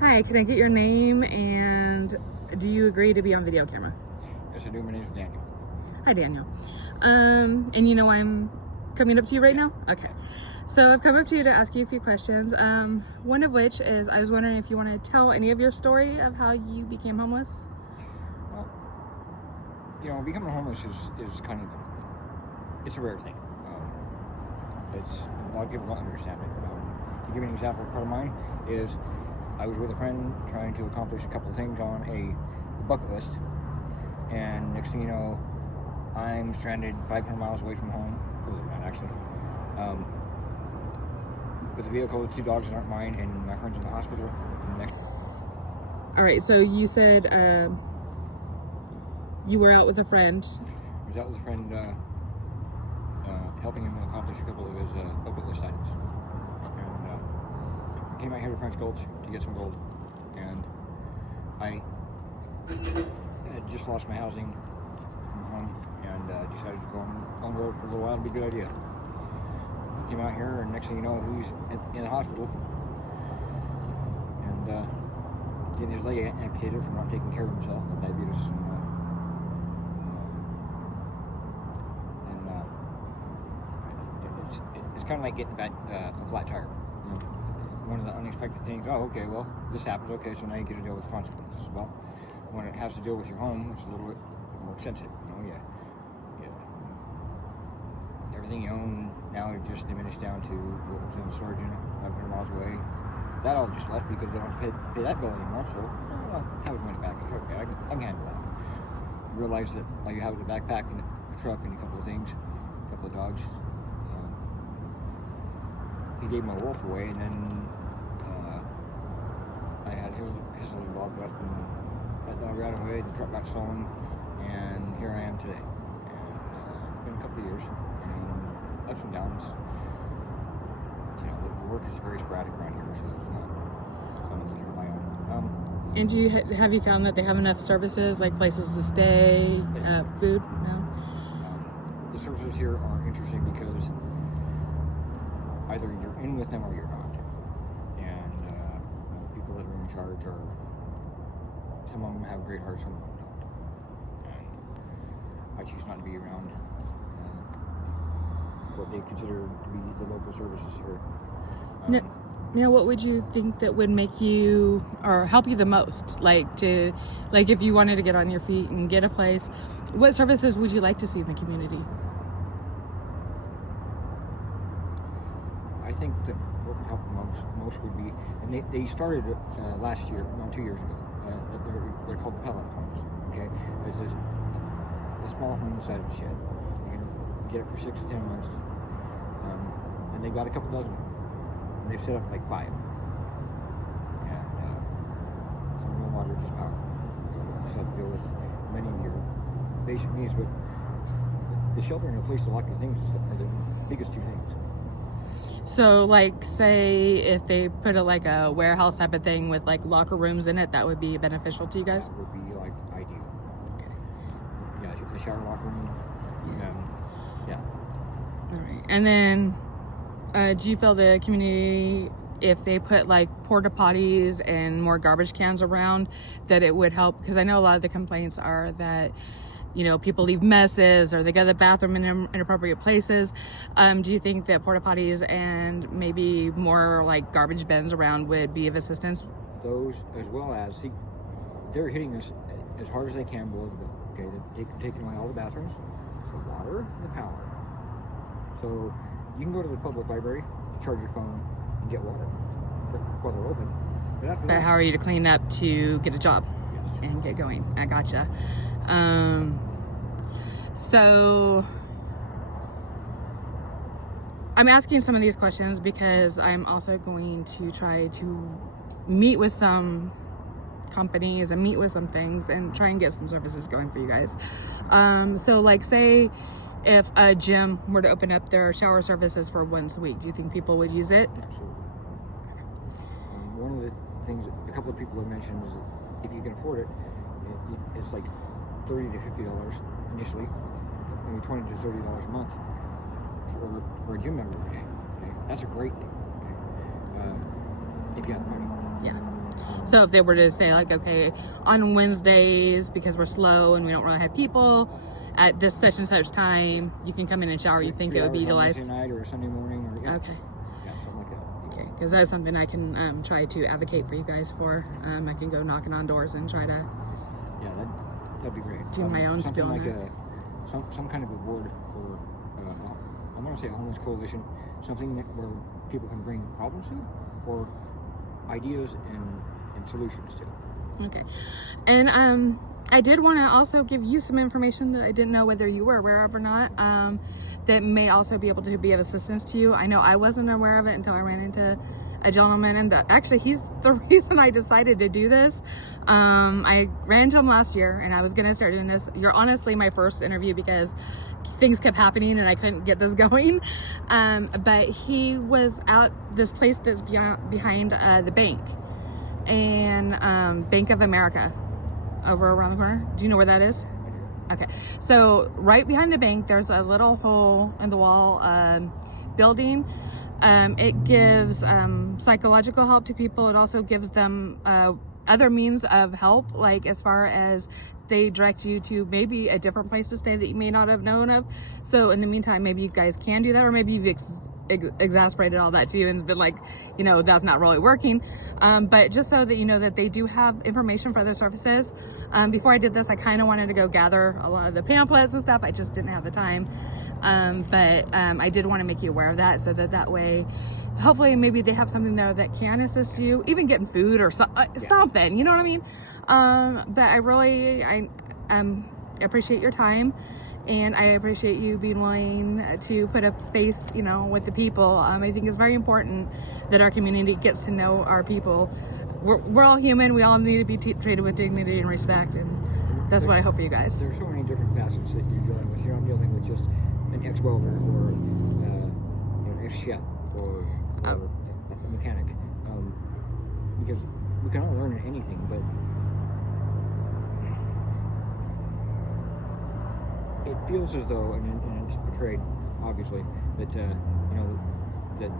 Hi, can I get your name and do you agree to be on video camera? Yes, I do. My name is Daniel. Hi, Daniel. And you know I'm coming up to you right now? Okay. So I've come up to you to ask you a few questions. One of which is I was wondering if you want to tell any of your story of how you became homeless. Well, becoming homeless is kind of, it's a rare thing. It's a lot of people don't understand it. To give you an example, part of mine is I was with a friend trying to accomplish a couple of things on a bucket list, and next thing you know, I'm stranded 500 miles away from home, further than that actually, with a vehicle with 2 dogs that aren't mine, and my friend's in the hospital. All right, so you said you were out with a friend. I was out with a friend helping him accomplish a couple of his bucket list items. And came out here to French Gulch to get some gold. And I had just lost my housing from home and decided to go on the road for a little while. It'd be a good idea. Came out here, and next thing you know, he's in the hospital and getting his leg amputated for not taking care of himself with diabetes. It's kind of like getting a flat tire. One of the unexpected things. Oh, okay, well, this happens. Okay, so now you get to deal with the consequences. Well, when it has to deal with your home, it's a little bit more expensive. Everything you own now is just diminished down to what was in the storage unit 500 miles away. That all just left because they don't have to pay that bill anymore. So, I'll have it went back. It's okay, I can handle that. Realize that all you have is a backpack and a truck and a couple of things, a couple of dogs. He gave my wolf away, and then I had his little dog left, and that dog ran away. The truck got stolen, and here I am today. And it's been a couple of years, and ups and downs. The work is very sporadic around here, so it's not something you can rely on. And have you found that they have enough services, like places to stay, food? No. The services here are interesting because either you're in with them or you're not. And people that are in charge are, some of them have great hearts, some of them don't. And I choose not to be around what they consider to be the local services here. Now, what would you think that would make you or help you the most? Like if you wanted to get on your feet and get a place, what services would you like to see in the community? I think that what would help most would be, and they started last year, no, 2 years ago. They're called pellet homes. Okay, it's a small home inside of a shed. You can get it for 6 to 10 months, and they've got a couple dozen, and they've set up like 5. And so no water, just power. You still have to deal with many of your basic needs, but the shelter and a place to lock your things are the biggest 2 things. So, like, say if they put a warehouse type of thing with like locker rooms in it, that would be beneficial to you guys? That would be like ideal. Yeah, the shower locker room. Yeah. All right. And then, do you feel the community, if they put like porta potties and more garbage cans around, that it would help? Because I know a lot of the complaints are that people leave messes or they go to the bathroom in inappropriate places. Do you think that porta potties and maybe more like garbage bins around would be of assistance? Those, as well as, they're hitting us as hard as they can below the bill. Okay, they're taking away all the bathrooms, the water, the power. So you can go to the public library to charge your phone and get water while they're open. But how are you to clean up to get a job? Yes. And get going? I gotcha. So I'm asking some of these questions because I'm also going to try to meet with some companies and meet with some things and try and get some services going for you guys. So like, say if a gym were to open up their shower services for once a week, do you think people would use it? Absolutely. One of the things a couple of people have mentioned is that if you can afford it, it's like $30 to $50 initially, maybe $20 to $30 a month for a gym member. Okay, that's a great thing. Okay? If you have the money. Yeah. So if they were to say like, okay, on Wednesdays, because we're slow and we don't really have people, at this such and such time, you can come in and shower. You think it would be utilized? Wednesday night or a Sunday morning, or yeah. Okay. Yeah, something like that. Okay, because that's something I can try to advocate for you guys for. I can go knocking on doors and try to Yeah, that'd be great. do my own something spiel on like that. some kind of a board, or I want to say a homeless coalition, something where people can bring problems to, or ideas and solutions to. Okay, and I did want to also give you some information that I didn't know whether you were aware of or not, that may also be able to be of assistance to you. I know I wasn't aware of it until I ran into a gentleman, and actually he's the reason I decided to do this. I ran into him last year, and I was gonna start doing this. You're honestly my first interview because things kept happening and I couldn't get this going. But he was out this place that's behind the bank, and Bank of America, over around the corner. Do you know where that is? Okay, so right behind the bank, there's a little hole in the wall building. It gives psychological help to people. It also gives them other means of help, like as far as they direct you to maybe a different place to stay that you may not have known of. So in the meantime, maybe you guys can do that, or maybe you've exasperated all that to you and been like, you know, that's not really working. But just so that you know that they do have information for other services. Before I did this, I kind of wanted to go gather a lot of the pamphlets and stuff. I just didn't have the time. But I did want to make you aware of that, so that way, hopefully maybe they have something there that can assist you, even getting food or something, you know what I mean? But I really, I appreciate your time, and I appreciate you being willing to put a face, you know, with the people. I think it's very important that our community gets to know our people. We're all human. We all need to be treated with dignity and respect, and that's what I hope for you guys. There's so many different facets that you're dealing with. You're not dealing with just an ex-welder or an ex-chef or a mechanic, because we can all learn anything, but it feels as though, and it's portrayed obviously, that you know, that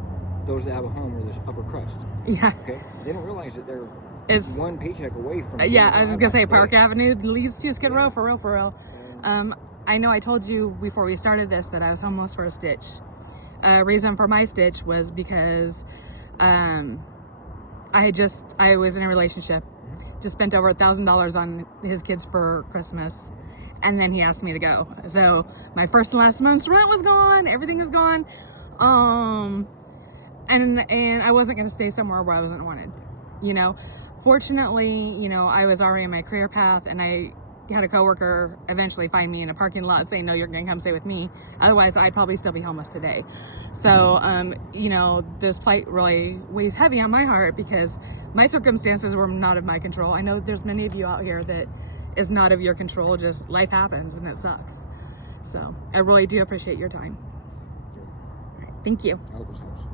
those that have a home are this upper crust. Yeah. Okay. They don't realize that they're It's one paycheck away from. yeah, I was just gonna say Park Avenue leads to Skid Row, Yeah. for real. I know I told you before we started this that I was homeless for a stitch. Reason for my stitch was because I was in a relationship, just spent over $1,000 on his kids for Christmas, and then he asked me to go. So my first and last month's rent was gone, everything is gone, and I wasn't gonna stay somewhere where I wasn't wanted, you know. Fortunately, you know, I was already in my career path, and I had a coworker eventually find me in a parking lot saying, no, you're gonna come stay with me. Otherwise, I'd probably still be homeless today. So, you know, this plight really weighs heavy on my heart because my circumstances were not of my control. I know there's many of you out here that is not of your control, just life happens and it sucks. So I really do appreciate your time. All right, thank you. I hope this helps.